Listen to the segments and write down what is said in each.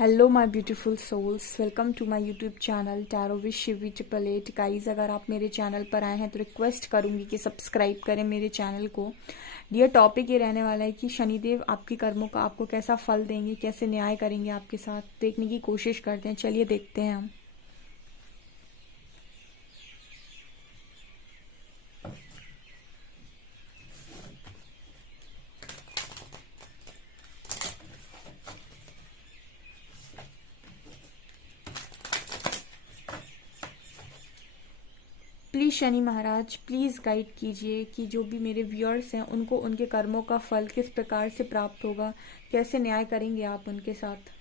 Hello my beautiful souls, welcome to my YouTube channel tarot with Shivi 888। Guys, अगर आप मेरे channel पर आए हैं तो रिक्वेस्ट करूंगी कि सब्सक्राइब करें मेरे चैनल को। डियर, टॉपिक ये रहने वाला है कि शनिदेव आपके कर्मों का आपको कैसा फल देंगे, कैसे न्याय करेंगे आपके साथ, देखने की कोशिश करते हैं। चलिए देखते हैं हम। Please Shani Maharaj, please guide कीजिए कि जो भी मेरे व्यूअर्स हैं उनको उनके कर्मों का फल किस प्रकार से प्राप्त होगा, कैसे न्याय करेंगे आप उनके साथ।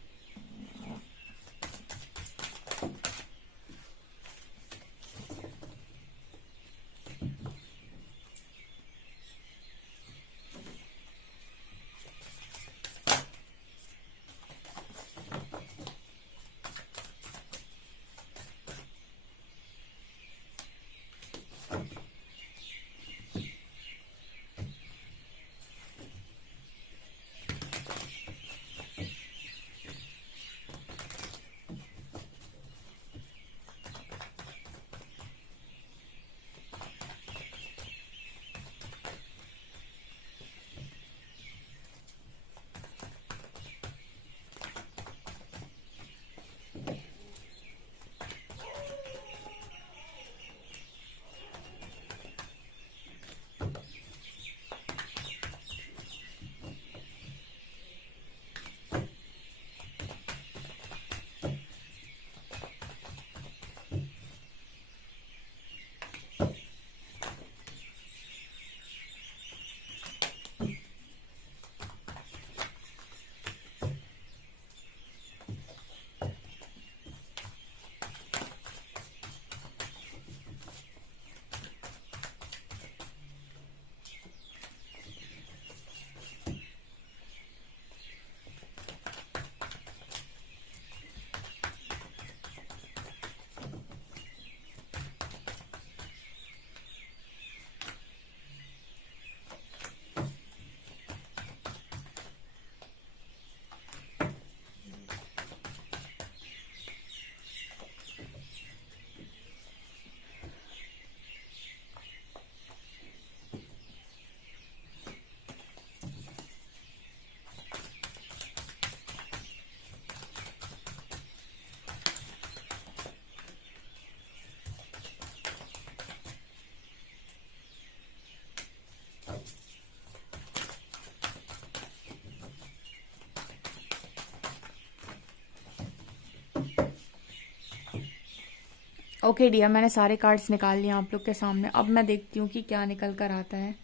ओके डियर, मैंने सारे कार्ड्स निकाल लिए आप लोग के सामने। अब मैं देखती हूँ कि क्या निकल कर आता है।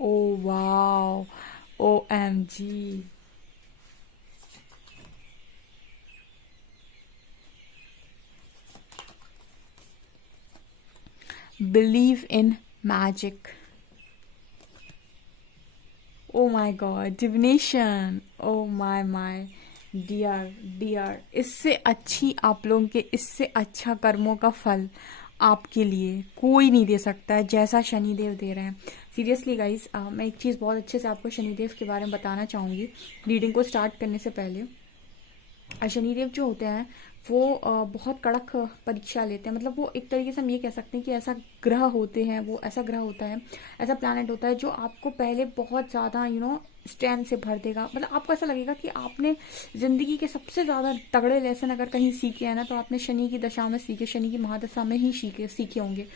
Oh wow, O M G. Believe in magic. Oh my God, divination. Oh my dear dear, इससे अच्छी आप लोगों के, इससे अच्छा कर्मों का फल आपके लिए कोई नहीं दे सकता है जैसा शनिदेव दे रहे हैं। सीरियसली गाइस, मैं एक चीज़ बहुत अच्छे से आपको शनिदेव के बारे में बताना चाहूँगी रीडिंग को स्टार्ट करने से पहले। शनिदेव जो होते हैं वो बहुत कड़क परीक्षा लेते हैं। मतलब वो एक तरीके से हम ये कह सकते हैं कि ऐसा ग्रह होते हैं, वो ऐसा ग्रह होता है, ऐसा प्लैनेट होता है जो आपको पहले बहुत ज़्यादा स्ट्रेंथ से भर देगा। मतलब आपको ऐसा लगेगा कि आपने ज़िंदगी के सबसे ज़्यादा तगड़े लेसन अगर कहीं सीखे हैं ना, तो आपने शनि की दशा में सीखे, शनि की महादशा में ही सीखे होंगे।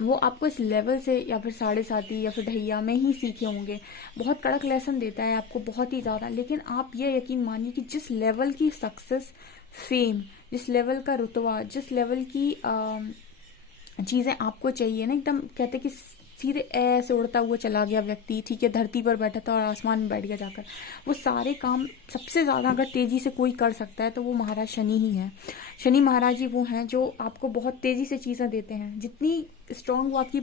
वो आपको इस लेवल से या फिर साढ़े साती या फिर ढैया में ही सीखे होंगे। बहुत कड़क लेसन देता है आपको, बहुत ही ज़्यादा। लेकिन आप ये यकीन मानिए कि जिस लेवल की सक्सेस, फेम, जिस लेवल का रुतबा, जिस लेवल की चीज़ें आपको चाहिए ना, एकदम कहते कि सीधे ऐसे उड़ता हुआ चला गया व्यक्ति, ठीक है, धरती पर बैठा था और आसमान में बैठ गया जाकर, वो सारे काम सबसे ज़्यादा अगर तेज़ी से कोई कर सकता है तो वो महाराज शनि ही है। शनि महाराज ही वो हैं जो आपको बहुत तेज़ी से चीज़ें देते हैं। जितनी स्ट्रांग वो आपकी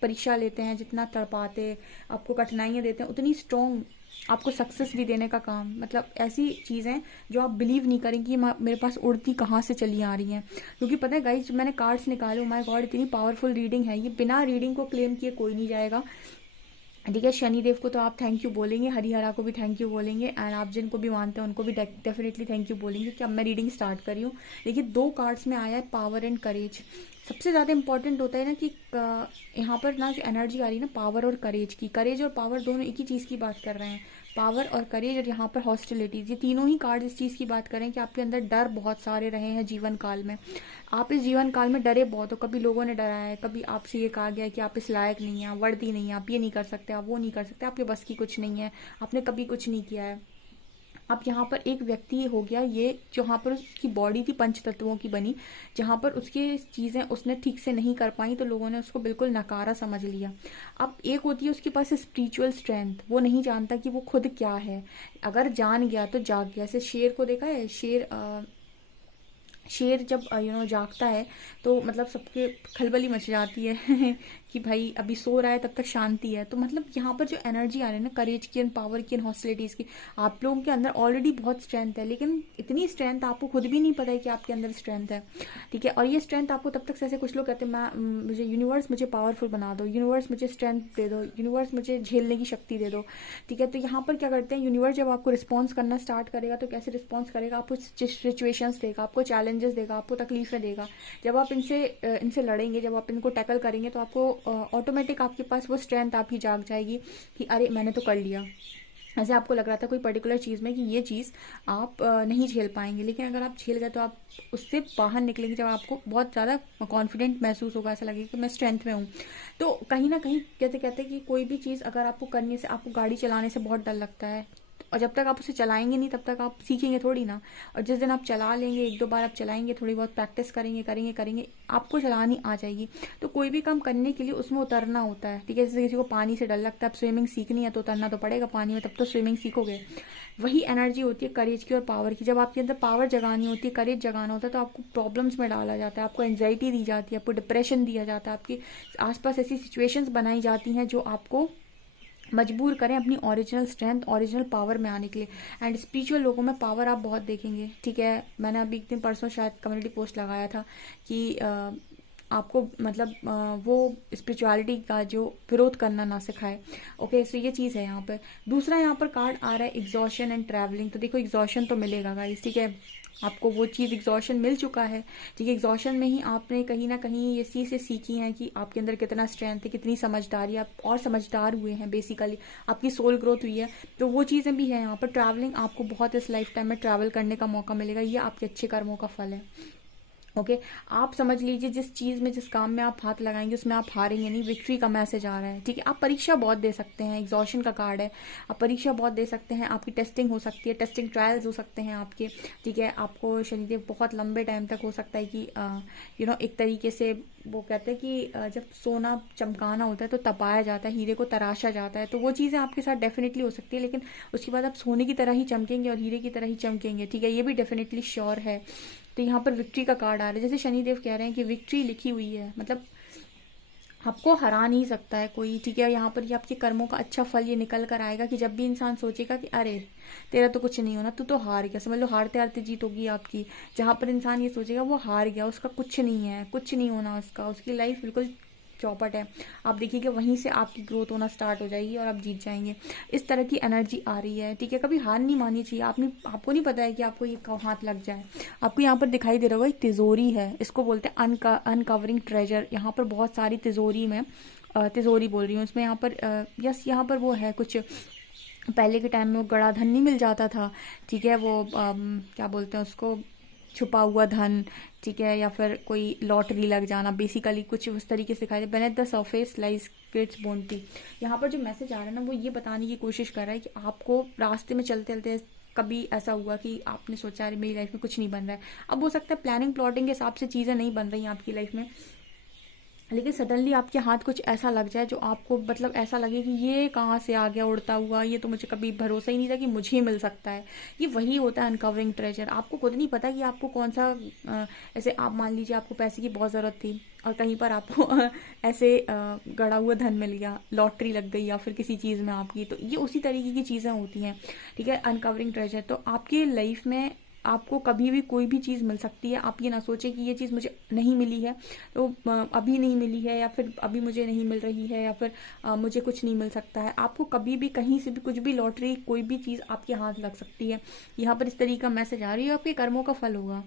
परीक्षा लेते हैं, जितना तड़पाते, आपको कठिनाइयाँ देते हैं, उतनी स्ट्रांग आपको सक्सेस भी देने का काम। मतलब ऐसी चीज़ें जो आप बिलीव नहीं करेंगी मेरे पास उड़ती कहाँ से चली आ रही हैं। क्योंकि पता है गाइस, मैंने कार्ड्स निकाले, माय गॉड इतनी पावरफुल रीडिंग है ये, बिना रीडिंग को क्लेम किए कोई नहीं जाएगा। ठीक है, शनिदेव को तो आप थैंक यू बोलेंगे, हरिहरा को भी थैंक यू बोलेंगे, एंड आप जिनको भी मानते हैं उनको भी डेफिनेटली थैंक यू बोलेंगे कि अब मैं रीडिंग स्टार्ट करी हूँ। देखिए 2 कार्ड्स में आया है पावर एंड करेज। सबसे ज़्यादा इंपॉर्टेंट होता है ना कि यहाँ पर ना जो एनर्जी आ रही है ना पावर और करेज की, करेज और पावर दोनों एक ही चीज़ की बात कर रहे हैं। पावर और करेज, और यहाँ पर हॉस्टिलिटीज, ये तीनों ही कार्ड इस चीज़ की बात करें कि आपके अंदर डर बहुत सारे रहे हैं जीवन काल में। आप इस जीवन काल में डरे बहुत हो। कभी लोगों ने डराया है, कभी आपसे ये कहा गया है कि आप इस लायक नहीं हैं, वर्दी नहीं है, आप ये नहीं कर सकते, आप वो नहीं कर सकते, आपके बस की कुछ नहीं है, आपने कभी कुछ नहीं किया है। अब यहाँ पर एक व्यक्ति हो गया ये, जहाँ पर उसकी बॉडी थी पंच तत्वों की बनी, जहाँ पर उसकी चीज़ें उसने ठीक से नहीं कर पाई तो लोगों ने उसको बिल्कुल नकारा समझ लिया। अब एक होती है उसके पास स्पिरिचुअल स्ट्रेंथ, वो नहीं जानता कि वो खुद क्या है। अगर जान गया तो जाग गया। जैसे शेर को देखा है, शेर जब जागता है तो मतलब सबके खलबली मच जाती है कि भाई अभी सो रहा है, तब तक शांति है। तो मतलब यहाँ पर जो एनर्जी आ रही है ना करेज की एंड पावर की एंड हॉस्टिलिटीज़ की, आप लोगों के अंदर ऑलरेडी बहुत स्ट्रेंथ है, लेकिन इतनी स्ट्रेंथ आपको खुद भी नहीं पता है कि आपके अंदर स्ट्रेंथ है। ठीक है, और ये स्ट्रेंथ आपको तब तक से, ऐसे कुछ लोग कहते हैं मैं मुझे यूनिवर्स मुझे पावरफुल बना दो, यूनिवर्स मुझे स्ट्रेंथ दे दो, यूनिवर्स मुझे झेलने की शक्ति दे दो। ठीक है, तो यहाँ पर क्या करते हैं, यूनिवर्स जब आपको रिस्पॉन्स करना स्टार्ट करेगा तो कैसे रिस्पॉन्स करेगा, आपको सिचुएशंस देगा, आपको चैलेंजेस देगा, आपको तकलीफें देगा। जब आप इनसे लड़ेंगे, जब आप इनको टैकल करेंगे तो आपको ऑटोमेटिक आपके पास वो स्ट्रेंथ आपकी जाग जाएगी कि अरे मैंने तो कर लिया। ऐसे आपको लग रहा था कोई पर्टिकुलर चीज़ में कि ये चीज़ आप नहीं झेल पाएंगे, लेकिन अगर आप झेल गए तो आप उससे बाहर निकलेंगे जब आपको बहुत ज़्यादा कॉन्फिडेंट महसूस होगा, ऐसा लगेगा कि मैं स्ट्रेंथ में हूँ। तो कहीं ना कहीं कहते कहते कि कोई भी चीज़ अगर आपको करने से, आपको गाड़ी चलाने से बहुत डर लगता है, और जब तक आप उसे चलाएंगे नहीं तब तक आप सीखेंगे थोड़ी ना। और जिस दिन आप चला लेंगे, 1-2 बार आप चलाएंगे, थोड़ी बहुत प्रैक्टिस करेंगे, आपको चलानी आ जाएगी। तो कोई भी काम करने के लिए उसमें उतरना होता है। ठीक है, जैसे किसी को पानी से डर लगता है, अब स्विमिंग सीखनी है तो उतरना तो पड़ेगा पानी में, तब तो स्विमिंग सीखोगे। वही एनर्जी होती है करेज की और पावर की। जब आपके अंदर पावर जगानी होती है, करेज जगाना होता है, तो आपको प्रॉब्लम्स में डाला जाता है, आपको एंजाइटी दी जाती है, आपको डिप्रेशन दिया जाता है, आपके आसपास ऐसी सिचुएशंस बनाई जाती हैं जो आपको मजबूर करें अपनी ओरिजिनल स्ट्रेंथ, ओरिजिनल पावर में आने के लिए। एंड स्पिरिचुअल लोगों में पावर आप बहुत देखेंगे। ठीक है, मैंने अभी एक दिन परसों शायद कम्युनिटी पोस्ट लगाया था कि आपको मतलब वो स्पिरिचुअलिटी का जो विरोध करना ना सिखाए। ओके, सो ये चीज़ है यहाँ पर। दूसरा यहाँ पर कार्ड आ रहा है एग्जॉशन एंड ट्रैवलिंग। तो देखो एग्जॉशन तो मिलेगा गाइस, ठीक है, आपको वो चीज़ एग्जॉशन मिल चुका है। ठीक है, एग्जॉशन में ही आपने कहीं ना कहीं ये चीज़ें सीखी हैं कि आपके अंदर कितना स्ट्रेंथ है, कितनी समझदारी, आप और समझदार हुए हैं, बेसिकली आपकी सोल ग्रोथ हुई है। तो वो चीज़ें भी हैं यहाँ पर। ट्रैवलिंग, आपको बहुत इस लाइफ टाइम में ट्रैवल करने का मौका मिलेगा, ये आपके अच्छे कर्मों का फल है। ओके, आप समझ लीजिए जिस चीज़ में, जिस काम में आप हाथ लगाएंगे उसमें आप हारेंगे नहीं, विक्ट्री का मैसेज आ रहा है। ठीक है, आप परीक्षा बहुत दे सकते हैं, एग्जॉशन का कार्ड है, आप परीक्षा बहुत दे सकते हैं, आपकी टेस्टिंग हो सकती है, टेस्टिंग ट्रायल्स हो सकते हैं आपके। ठीक है, आपको शनिदेव बहुत लंबे टाइम तक हो सकता है कि एक तरीके से वो कहते हैं कि जब सोना चमकाना होता है तो तपाया जाता है, हीरे को तराशा जाता है, तो वो चीज़ें आपके साथ डेफिनेटली हो सकती है, लेकिन उसके बाद आप सोने की तरह ही चमकेंगे और हीरे की तरह ही चमकेंगे। ठीक है, ये भी डेफिनेटली श्योर है। तो यहाँ पर विक्ट्री का कार्ड आ रहा है, जैसे शनिदेव कह रहे हैं कि विक्ट्री लिखी हुई है, मतलब आपको हरा नहीं सकता है कोई। ठीक है, यहाँ पर ये आपके कर्मों का अच्छा फल ये निकल कर आएगा कि जब भी इंसान सोचेगा कि अरे तेरा तो कुछ नहीं होना, तू तो हार गया, समझ लो हारते हारते जीत होगी आपकी। जहाँ पर इंसान ये सोचेगा वो हार गया, उसका कुछ नहीं है, कुछ नहीं होना उसका, उसकी लाइफ बिल्कुल चौपट है, आप देखिए कि वहीं से आपकी ग्रोथ होना स्टार्ट हो जाएगी और आप जीत जाएंगे। इस तरह की एनर्जी आ रही है, ठीक है। कभी हार नहीं माननी चाहिए। आपको नहीं पता है कि आपको ये कब हाथ लग जाए। आपको यहाँ पर दिखाई दे रहा होगा एक तिजोरी है, इसको बोलते हैं अनकवरिंग ट्रेजर। यहाँ पर बहुत सारी तिजोरी में तिजोरी बोल रही हूँ, इसमें यहाँ पर यस यहाँ पर वो है कुछ पहले के टाइम में वो गड़ा धन नहीं मिल जाता था, ठीक है, वो क्या बोलते हैं उसको, छुपा हुआ धन, ठीक है, या फिर कोई लॉटरी लग जाना, बेसिकली कुछ उस तरीके से दिखाई दे। Beneath the surface lies greats bounty. यहाँ पर जो मैसेज आ रहा है ना, वो ये बताने की कोशिश कर रहा है कि आपको रास्ते में चलते चलते कभी ऐसा हुआ कि आपने सोचा अरे मेरी लाइफ में कुछ नहीं बन रहा है। अब हो सकता है प्लानिंग प्लॉटिंग के हिसाब से चीज़ें नहीं बन रही हैं आपकी लाइफ में, लेकिन सडनली आपके हाथ कुछ ऐसा लग जाए जो आपको मतलब ऐसा लगे कि ये कहाँ से आ गया उड़ता हुआ, ये तो मुझे कभी भरोसा ही नहीं था कि मुझे ही मिल सकता है। ये वही होता है अनकवरिंग ट्रेजर। आपको खुद नहीं पता कि आपको कौन सा ऐसे आप मान लीजिए आपको पैसे की बहुत ज़रूरत थी और कहीं पर आपको ऐसे गड़ा हुआ धन मिल गया, लॉटरी लग गई या फिर किसी चीज़ में आपकी, तो ये उसी तरीके की चीज़ें होती हैं, ठीक है, अनकवरिंग ट्रेजर। तो आपकी लाइफ में आपको कभी भी कोई भी चीज़ मिल सकती है। आप ये ना सोचें कि ये चीज़ मुझे नहीं मिली है तो अभी नहीं मिली है, या फिर अभी मुझे नहीं मिल रही है, या फिर मुझे कुछ नहीं मिल सकता है। आपको कभी भी कहीं से भी कुछ भी लॉटरी कोई भी चीज़ आपके हाथ लग सकती है। यहाँ पर इस तरीके का मैसेज आ रही है, आपके कर्मों का फल होगा,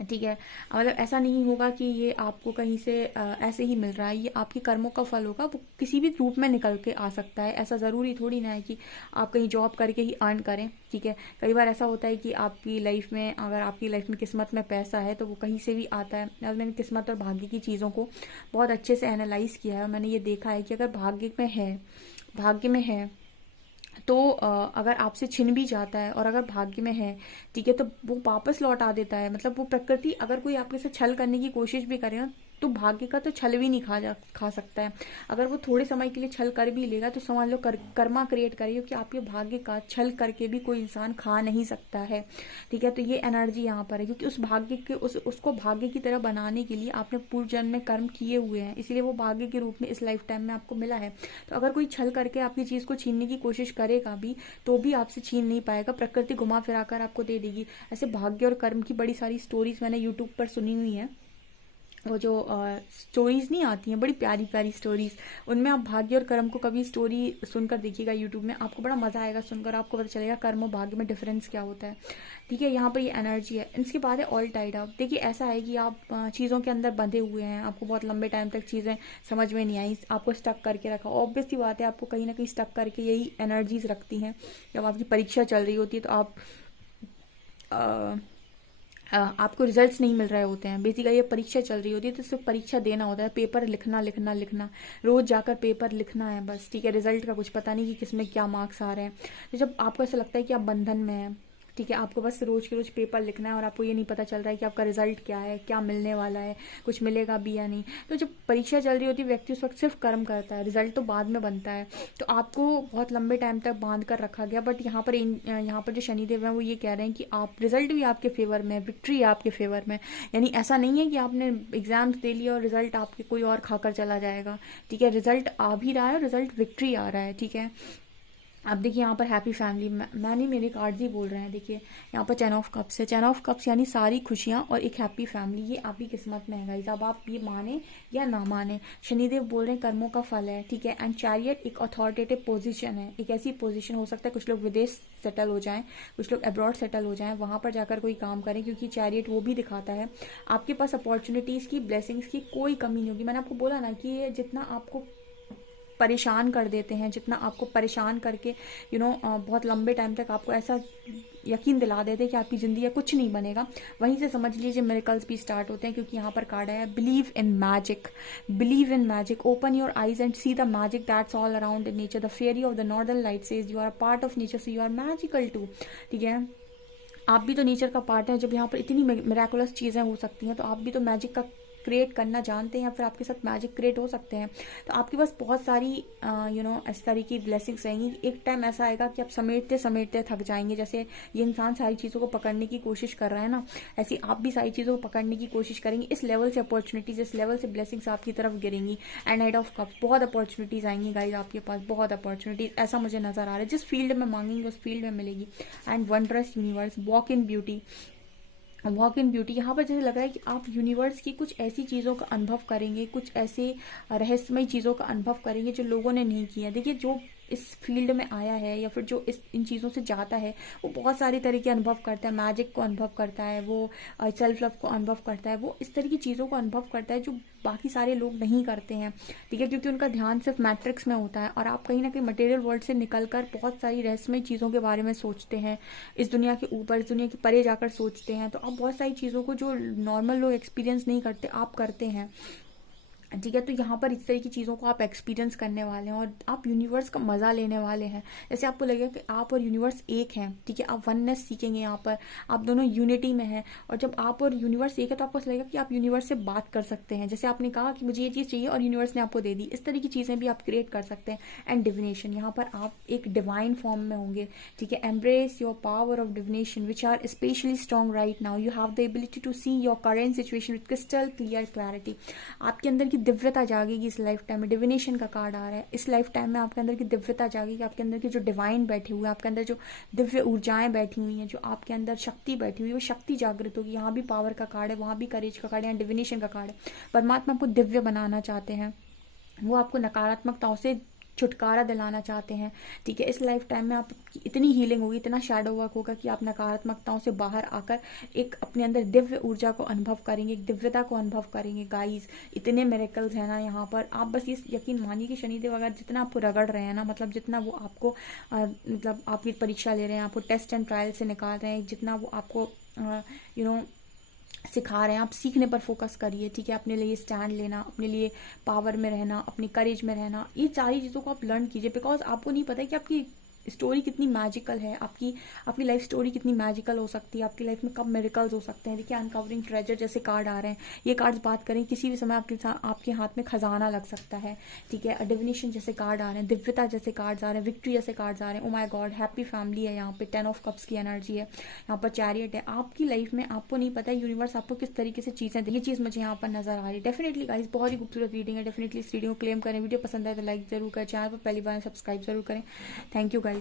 ठीक है। मतलब ऐसा नहीं होगा कि ये आपको कहीं से ऐसे ही मिल रहा है, ये आपके कर्मों का फल होगा। वो किसी भी रूप में निकल के आ सकता है। ऐसा ज़रूरी थोड़ी ना है कि आप कहीं जॉब करके ही अर्न करें, ठीक है। कई बार ऐसा होता है कि आपकी लाइफ में, अगर आपकी लाइफ में किस्मत में पैसा है तो वो कहीं से भी आता है। और मैंने किस्मत और भाग्य की चीज़ों को बहुत अच्छे से एनालाइज किया है और मैंने ये देखा है कि अगर भाग्य में है तो अगर आपसे छिन भी जाता है और अगर भाग्य में है, ठीक है, तो वो वापस लौटा देता है। मतलब वो प्रकृति अगर कोई आपके साथ छल करने की कोशिश भी करे ना, तो भाग्य का तो छल भी नहीं खा सकता है। अगर वो थोड़े समय के लिए छल कर भी लेगा तो समझ लो कर्मा क्रिएट करिए, क्योंकि आपके भाग्य का छल करके भी कोई इंसान खा नहीं सकता है, ठीक है। तो ये एनर्जी यहाँ पर है, क्योंकि उस भाग्य के उसको भाग्य की तरह बनाने के लिए आपने पूर्व जन्म में कर्म किए हुए हैं, इसलिए वो भाग्य के रूप में इस लाइफ टाइम में आपको मिला है। तो अगर कोई छल करके आपकी चीज़ को छीनने की कोशिश करेगा भी तो भी आपसे छीन नहीं पाएगा, प्रकृति घुमा फिरा कर आपको दे देगी। ऐसे भाग्य और कर्म की बड़ी सारी स्टोरीज मैंने यूट्यूब पर सुनी हुई हैं। वो जो स्टोरीज नहीं आती हैं, बड़ी प्यारी प्यारी स्टोरीज, उनमें आप भाग्य और कर्म को कभी स्टोरी सुनकर देखिएगा यूट्यूब में, आपको बड़ा मजा आएगा सुनकर। आपको पता चलेगा कर्म और भाग्य में डिफरेंस क्या होता है, ठीक है। यहाँ पर ये एनर्जी है। इसके बाद है ऑल टाइड अप। देखिए ऐसा है कि आप चीज़ों के अंदर बंधे हुए हैं, आपको बहुत लंबे टाइम तक चीज़ें समझ में नहीं आई, आपको स्टक करके रखा। ऑब्वियस सी बात है, आपको कहीं ना कहीं स्टक करके यही एनर्जीज रखती हैं। जब आपकी परीक्षा चल रही होती है तो आपको रिजल्ट्स नहीं मिल रहे होते हैं। बेसिकली ये परीक्षा चल रही होती है तो सिर्फ परीक्षा देना होता है, पेपर लिखना लिखना लिखना, रोज जाकर पेपर लिखना है बस, ठीक है। रिजल्ट का कुछ पता नहीं कि किसमें क्या मार्क्स आ रहे हैं। तो जब आपको ऐसा लगता है कि आप बंधन में हैं, ठीक है, आपको बस रोज के रोज पेपर लिखना है और आपको ये नहीं पता चल रहा है कि आपका रिजल्ट क्या है, क्या मिलने वाला है, कुछ मिलेगा भी या नहीं। तो जब परीक्षा चल रही होती है व्यक्ति उस वक्त सिर्फ कर्म करता है, रिजल्ट तो बाद में बनता है। तो आपको बहुत लंबे टाइम तक बांध कर रखा गया। बट यहाँ पर जो शनिदेव हैं वो ये कह रहे हैं कि आप रिजल्ट भी आपके फेवर में, विक्ट्री आपके फेवर में। यानी ऐसा नहीं है कि आपने एग्जाम्स दे लिया और रिजल्ट आपके कोई और खाकर चला जाएगा, ठीक है। रिजल्ट आ भी रहा है, रिजल्ट विक्ट्री आ रहा है, ठीक है। अब देखिए यहाँ पर हैप्पी फैमिली, मैंने मेरे कार्ड्स ही बोल रहे हैं। देखिए यहाँ पर 10 ऑफ कप्स है, 10 ऑफ कप्स यानी सारी खुशियाँ और एक हैप्पी फैमिली, ये आपकी किस्मत में है गाइस। अब आप ये माने या ना माने, शनिदेव बोल रहे हैं कर्मों का फल है, ठीक है। एंड चैरियट एक अथॉरिटेटिव पोजीशन है, एक ऐसी पोजीशन हो सकता है कुछ लोग विदेश सेटल हो जाएं, कुछ लोग अब्रॉड सेटल हो जाएं, वहाँ पर जाकर कोई काम करें, क्योंकि चैरियट वो भी दिखाता है आपके पास अपॉर्चुनिटीज़ की, ब्लेसिंग्स की कोई कमी नहीं होगी। मैंने आपको बोला ना कि ये जितना आपको परेशान कर देते हैं, जितना आपको परेशान करके बहुत लंबे टाइम तक आपको ऐसा यकीन दिला देते हैं कि आपकी ज़िंदगी है कुछ नहीं बनेगा, वहीं से समझ लीजिए मिरेकल्स भी स्टार्ट होते हैं। क्योंकि यहाँ पर कार्ड है believe in magic, believe in magic, open your eyes and see the magic that's all around in nature. The fairy of the northern light says you are a part of nature, so you are magical too, ठीक है। आप भी तो nature का part है। जब यहाँ पर इतनी मिराकुलस चीज़ें हो सकती हैं तो आप भी तो मैजिक का क्रिएट करना जानते हैं, या फिर आपके साथ मैजिक क्रिएट हो सकते हैं। तो आपके पास बहुत सारी इस तरह की ब्लेसिंग्स रहेंगी। एक टाइम ऐसा आएगा कि आप समेटते समेटते थक जाएंगे। जैसे ये इंसान सारी चीज़ों को पकड़ने की कोशिश कर रहा है ना, ऐसे आप भी सारी चीज़ों को पकड़ने की कोशिश करेंगे। इस लेवल से अपॉर्चुनिटीज, इस लेवल से ब्लेसिंग्स आपकी तरफ गिरेंगी। एंड नाइट ऑफ कप्स, बहुत अपॉर्चुनिटीज आएंगी गाइज आपके पास, बहुत अपॉर्चुनिटीज, ऐसा मुझे नजर आ रहा है। जिस फील्ड में मांगेंगे उस फील्ड में मिलेगी। And wondrous universe, walk in beauty, walk in beauty, यहाँ पर जैसे लग रहा है कि आप यूनिवर्स की कुछ ऐसी चीज़ों का अनुभव करेंगे, कुछ ऐसे रहस्यमय चीज़ों का अनुभव करेंगे जो लोगों ने नहीं किया। देखिए, जो इस फील्ड में आया है या फिर जो इन चीज़ों से जाता है, वो बहुत सारी तरह के अनुभव करता है। मैजिक को अनुभव करता है, वो सेल्फ लव को अनुभव करता है, वो इस तरह की चीज़ों को अनुभव करता है जो बाकी सारे लोग नहीं करते हैं, ठीक है, क्योंकि उनका ध्यान सिर्फ मैट्रिक्स में होता है। और आप कहीं ना कहीं मटेरियल वर्ल्ड से निकलकर बहुत सारी रहस्यमय चीज़ों के बारे में सोचते हैं, इस दुनिया के ऊपर, इस दुनिया के परे जाकर सोचते हैं। तो आप बहुत सारी चीज़ों को जो नॉर्मल लोग एक्सपीरियंस नहीं करते, आप करते हैं, ठीक है। तो यहाँ पर इस तरह की चीज़ों को आप एक्सपीरियंस करने वाले हैं और आप यूनिवर्स का मज़ा लेने वाले हैं। जैसे आपको लगेगा कि आप और यूनिवर्स एक हैं, ठीक है, आप वननेस सीखेंगे, यहाँ पर आप दोनों यूनिटी में हैं। और जब आप और यूनिवर्स एक है तो आपको ऐसा लगेगा कि आप यूनिवर्स से बात कर सकते हैं, जैसे आपने कहा कि मुझे ये चीज़ चाहिए और यूनिवर्स ने आपको दे दी। इस तरह की चीज़ें भी आप क्रिएट कर सकते हैं। एंड डिविनेशन, यहाँ पर आप एक डिवाइन फॉर्म में होंगे, ठीक है। Embrace your power of divination which are specially strong right now. You have the ability to see your current situation with crystal clear clarity. आपके अंदर की दिव्यता जागेगी इस लाइफ टाइम में। डिविनेशन का कार्ड आ रहा है, इस लाइफ टाइम में आपके अंदर की दिव्यता जागेगी, आपके अंदर की जो डिवाइन बैठे हुए हैं, आपके अंदर जो दिव्य ऊर्जाएं बैठी हुई हैं, जो आपके अंदर शक्ति बैठी हुई है, वो शक्ति जागृत होगी। यहाँ भी पावर का कार्ड है, वहाँ भी करेज का कार्ड है, यहाँ डिविनेशन का कार्ड है। परमात्मा आपको दिव्य बनाना चाहते हैं, वो आपको नकारात्मकताओं से छुटकारा दिलाना चाहते हैं, ठीक है। इस लाइफ टाइम में आपकी इतनी हीलिंग होगी, इतना शैडो वर्क होगा कि आप नकारात्मकताओं से बाहर आकर एक अपने अंदर दिव्य ऊर्जा को अनुभव करेंगे, एक दिव्यता को अनुभव करेंगे। गाइस, इतने मिरेकल्स हैं ना यहाँ पर। आप बस ये यकीन मानिए कि शनिदेव अगर जितना आपको रगड़ रहे हैं ना, मतलब जितना वो आपको मतलब आपकी परीक्षा ले रहे हैं, आपको टेस्ट एंड ट्रायल से निकाल रहे हैं, जितना वो आपको सिखा रहे हैं, आप सीखने पर फोकस करिए, ठीक है। अपने लिए स्टैंड लेना, अपने लिए पावर में रहना, अपनी करेज में रहना, ये सारी चीज़ों को आप लर्न कीजिए। बिकॉज आपको नहीं पता है कि आपकी स्टोरी कितनी मैजिकल है, आपकी आपकी लाइफ स्टोरी कितनी मैजिकल हो सकती है, आपकी लाइफ में कब मिरेकल्स हो सकते हैं। देखिए, अनकवरिंग ट्रेजर जैसे कार्ड आ रहे हैं, ये कार्ड्स बात करें किसी भी समय आपके हाथ में खजाना लग सकता है, ठीक है। डिविनेशन जैसे कार्ड आ रहे हैं, दिव्यता जैसे कार्ड्स आ रहे हैं, विक्ट्री जैसे कार्ड्स आ रहे हैं। ओ माय गॉड, हैप्पी फैमिली है यहाँ पे, 10 ऑफ कप्स की एनर्जी है, यहाँ पर चैरियट है। आपकी लाइफ में आपको नहीं पता है यूनिवर्स आपको किस तरीके से चीज़ें, ये चीज़ मुझे यहाँ पर नजर आ रही है। डेफिनेटली गाइस, बहुत ही खूबसूरत रीडिंग है। डेफिनेटली इस रीडिंग को क्लेम करें। वीडियो पसंद आए तो लाइक जरूर करें, चैनल पर पहली बार सब्सक्राइब जरूर करें। Thank you guys.